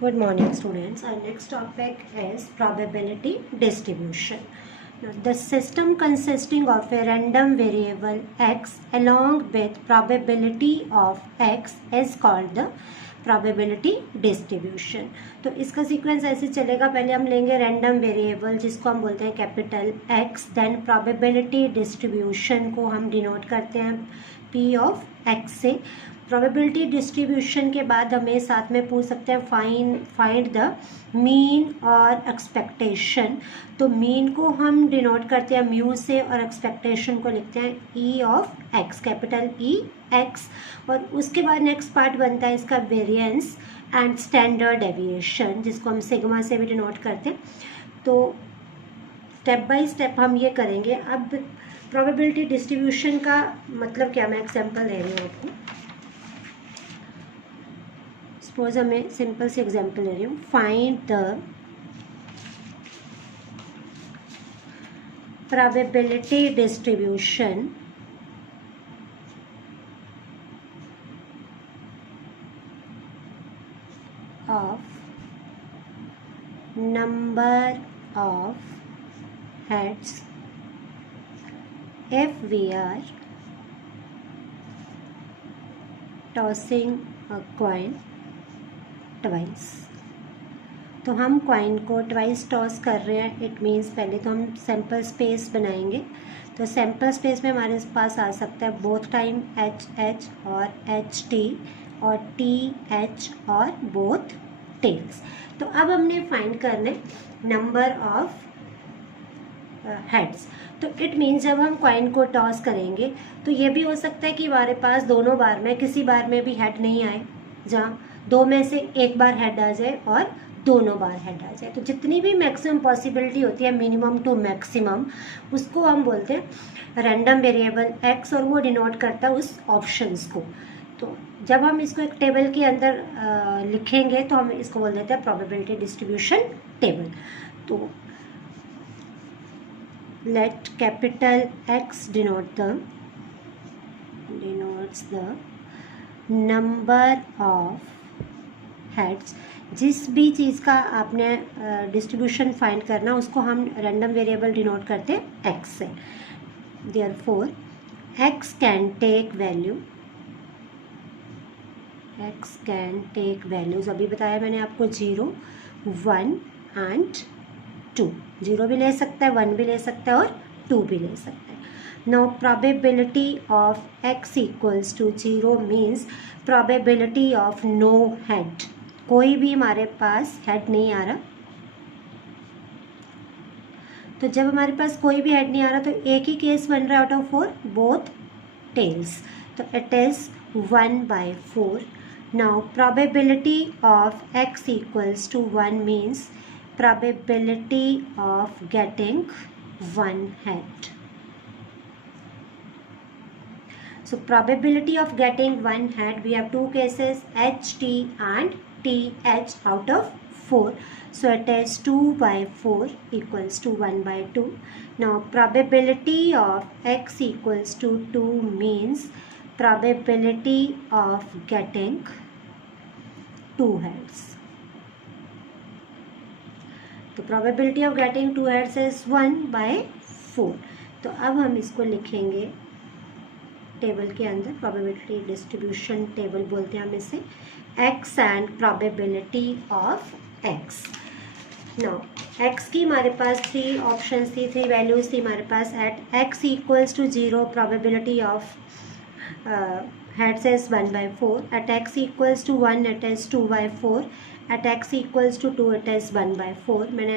Good morning, students. Our next topic is probability distribution. Now, the system consisting of a random variable x along with probability of x is called the probability distribution. तो इसका sequence ऐसे चलेगा, पहले हम लेंगे random variable जिसको हम बोलते हैं capital x, then probability distribution को हम डिनोट करते हैं p ऑफ x से। प्रोबेबिलिटी डिस्ट्रीब्यूशन के बाद हमें साथ में पूछ सकते हैं फाइंड द मीन और एक्सपेक्टेशन। तो मीन को हम डिनोट करते हैं म्यू से और एक्सपेक्टेशन को लिखते हैं ई of x, capital E x. और उसके बाद नेक्स्ट पार्ट बनता है इसका वेरिएंस एंड स्टैंडर्ड डेविएशन, जिसको हम सिग्मा से भी डिनोट करते हैं। तो स्टेप बाय स्टेप हम ये करेंगे। अब प्रोबेबिलिटी डिस्ट्रीब्यूशन का मतलब क्या, मैं एग्जांपल दे रही हूँ आपको। सपोज हमें सिंपल सी एग्जांपल दे रही हूँ, find the probability distribution of number of heads if we are tossing a coin twice। तो हम कॉइन को ट्वाइस टॉस कर रहे हैं, इट मीन्स पहले तो हम सैम्पल स्पेस बनाएंगे। तो सैम्पल स्पेस में हमारे पास आ सकता है बोथ टाइम एच एच और एच टी और टी एच और बोथ टेल्स। तो अब हमने फाइंड करने नंबर ऑफ हेड्स। तो इट मीन्स जब हम कॉइन को टॉस करेंगे तो ये भी हो सकता है कि हमारे पास दोनों बार में किसी बार में भी हेड नहीं आए, जहाँ दो में से एक बार हेड आ जाए और दोनों बार हेड आ जाए। तो जितनी भी मैक्सिमम पॉसिबिलिटी होती है, मिनिमम टू मैक्सिमम, उसको हम बोलते हैं रैंडम वेरिएबल एक्स, और वो डिनोट करता है उस ऑप्शंस को। तो जब हम इसको एक टेबल के अंदर लिखेंगे तो हम इसको बोल देते हैं प्रोबेबिलिटी डिस्ट्रीब्यूशन टेबल। तो let capital x denotes the number of heads. जिस भी चीज़ का आपने डिस्ट्रीब्यूशन फाइंड करना उसको हम रैंडम वेरिएबल डिनोट करते हैं एक्स से। Therefore x can take value, x can take values, अभी बताया मैंने आपको 0, 1 एंड 2। 0 भी ले सकता है, 1 भी ले सकता है और 2 भी ले सकता है। Now probability of x equals to 0 means probability of no head, कोई भी हमारे पास हेड नहीं आ रहा। तो जब हमारे पास कोई भी हेड नहीं आ रहा तो एक ही केस बन रहा है आउट ऑफ 4, बोथ टेल्स। तो it is 1/4। Now probability of x equals to 1 means probability of getting one head. So probability of getting one head, we have two cases, HT and TH out of 4. So it is 2/4 equals to 1/2. Now probability of x equals to 2 means probability of getting 2 heads. तो probability of getting 2 heads is 1/4। तो अब हम इसको लिखेंगे table के अंदर, probability distribution table बोलते हैं हम इसे, x and probability of x। Now x की हमारे पास 3 ऑप्शंस थी, 3 वैल्यूज थी हमारे पास। At x equals to 0 probability of heads is 1/4, at x equals to 1 it is 2/4, at x equals to 2 it is 1/4। मैंने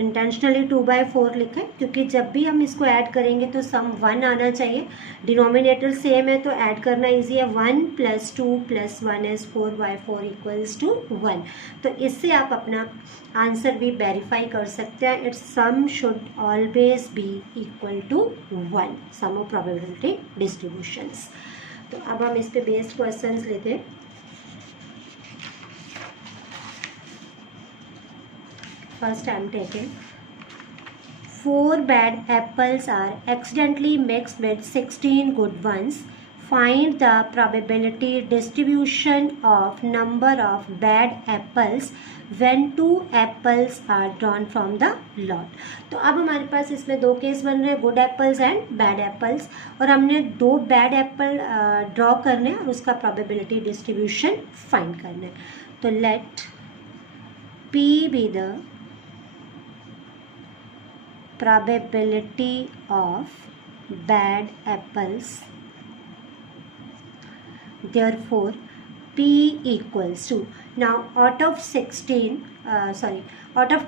इंटेंशनली 2/4 लिखा है क्योंकि जब भी हम इसको ऐड करेंगे तो सम 1 आना चाहिए। डिनोमिनेटर सेम है तो ऐड करना इजी है। 1 + 2 + 1 is 4/4 equals to 1। तो इससे आप अपना आंसर भी वेरीफाई कर सकते हैं। Its sum should always be equal to 1, sum of probability distributions. तो अब हम इस पे बेस्ड क्वेश्चंस लेते हैं। First I am taking 4 bad apples are accidentally mixed with 16 good ones. find the probability distribution of number of bad apples when 2 apples are drawn from the lot। तो अब हमारे पास इसमें दो केस बन रहे हैं, good apples and bad apples, और हमने 2 बैड एप्पल ड्रॉ करने हैं और उसका probability distribution फाइंड करना है। तो late P be the probability of bad apples, therefore P equals to, now out of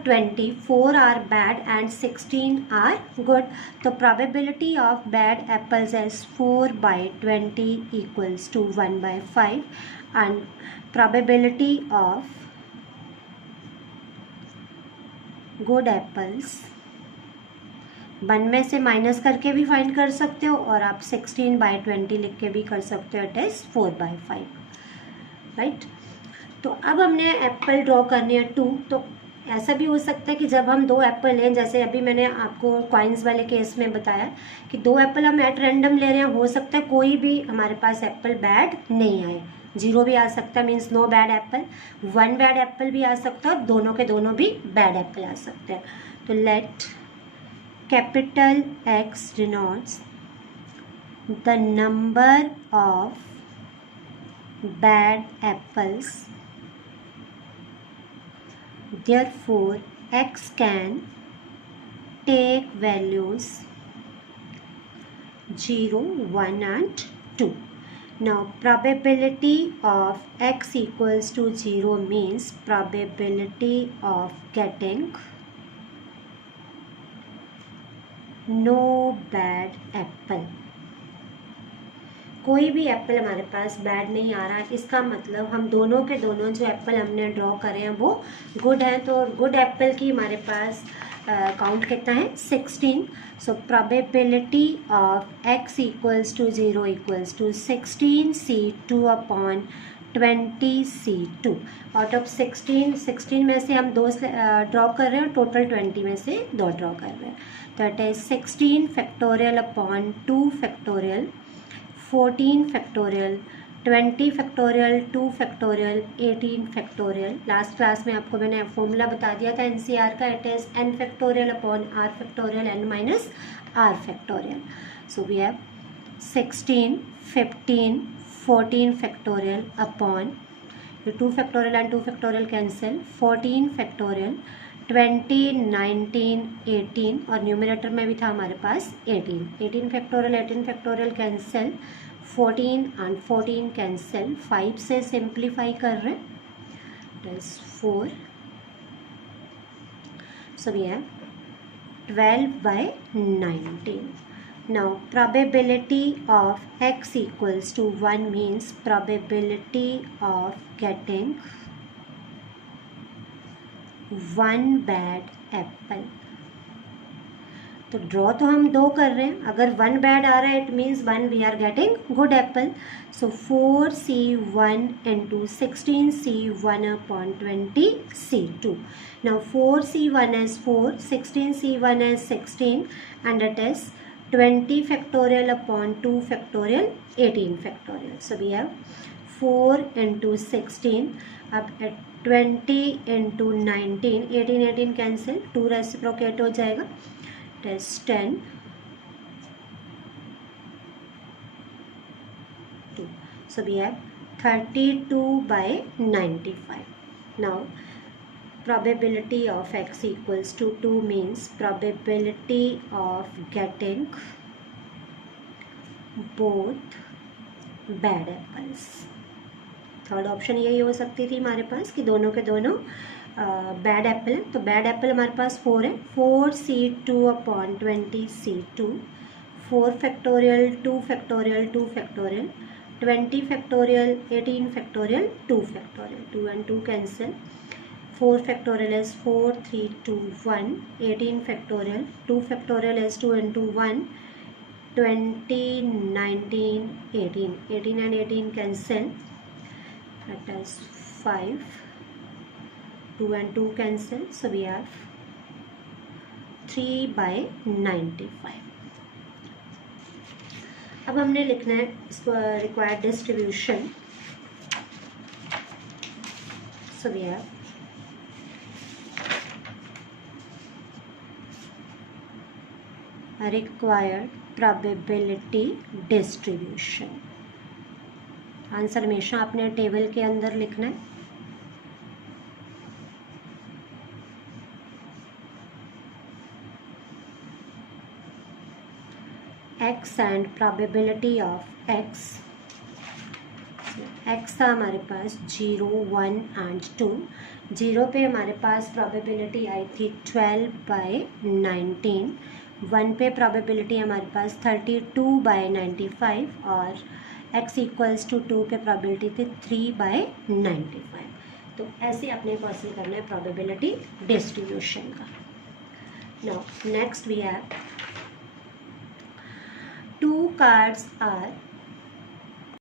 20 4 are bad and 16 are good, so probability of bad apples is 4 by 20 equals to 1 by 5, and probability of good apples 1 में से minus करके भी find कर सकते हो और आप 16 by 20 लिख के भी कर सकते हो, इट इज 4 by 5, राइट। तो अब हमने एप्पल ड्रॉ करनी है 2, तो ऐसा भी हो सकता है कि जब हम 2 एप्पल लें, जैसे अभी मैंने आपको कॉइन्स वाले केस में बताया कि 2 एप्पल हम एट रैंडम ले रहे हैं, हो सकता है कोई भी हमारे पास एप्पल बैड नहीं आए, 0 भी आ सकता है, means no bad apple, 1 bad apple भी आ सकता है, दोनों के दोनों भी बैड एप्पल आ सकते हैं। तो late capital X denotes the number of bad apples, therefore X can take values 0, 1 and 2. Now probability of X equals to 0 means probability of getting no bad apple, कोई भी एप्पल हमारे पास bad नहीं आ रहा है, इसका मतलब हम दोनों के दोनों जो एप्पल हमने ड्रॉ करे हैं वो गुड हैं। तो गुड एप्पल की हमारे पास काउंट कितना है 16, so probability of x equals to 0 equals to 16c2 upon 20c2। Out of 16 में से हम 2 ड्रॉ कर रहे हैं, टोटल 20 में से 2 ड्रॉ कर रहे हैं, तो it is 16 factorial upon 2 factorial, 14 factorial, 20 factorial, 2 factorial, 18 factorial. Last class में आपको मैंने फॉर्मूला बता दिया था NCR का, it is n factorial upon r factorial n minus r factorial. So we have 16, 15, 14 factorial upon 2 factorial and 2 factorial cancel, 14 factorial, 20, 19, 18 और numerator में भी था हमारे पास 18 फैक्टोरियल कैंसिल, 14 एंड 14 कैंसिल, 5 से सिंप्लीफाई कर रहे हैं, it is 4, so we have 12 by 19. Now probability of x equals to 1 means probability of getting 1 bad apple। तो ड्रॉ तो हम 2 कर रहे हैं, अगर 1 बैड आ रहा है it means 1 we are getting good apple. So 4c1 into 16c1 upon 20c2। now 4c1 is 4, 16c1 is 16 and it is 20 factorial upon 2 factorial, 18 factorial। so we have 4 into 16, अब 20 into 19, 18 कैंसिल, 2 रेसिप्रोकेट हो जाएगा, it is 10, 2, so we have 32 by 95। now probability of x equals to 2 means probability of getting both bad apples। Third option यही हो सकती थी हमारे पास कि दोनों के दोनों बैड एप्पल हैं। तो बैड एप्पल हमारे पास 4 है, 4c2 upon 20c2, 4 factorial, 2 factorial, 2 factorial, 20 factorial, 18 factorial, 2 factorial, 2 and 2 cancel, 4 factorial is 4, 3, 2, 1, 18 factorial, 2 factorial is 2 into 1, 20, 19, 18, 18 and 18 cancel, that is 5, 2 and 2 cancel, so we have 3 by 95। अब हमने लिखना है इसको required distribution. So we have required probability distribution. Answer हमेशा आपने table के अंदर लिखना है. x and probability of x. x था हमारे पास 0, 1 एंड 2. 0 पे हमारे पास probability आई थी 12/19. 1 पे probability हमारे पास 32/95 और x इक्वल्स टू 2 पे probability थी 3/95. तो ऐसे अपने को हासिल करना है probability distribution का. Now next we have 2 cards are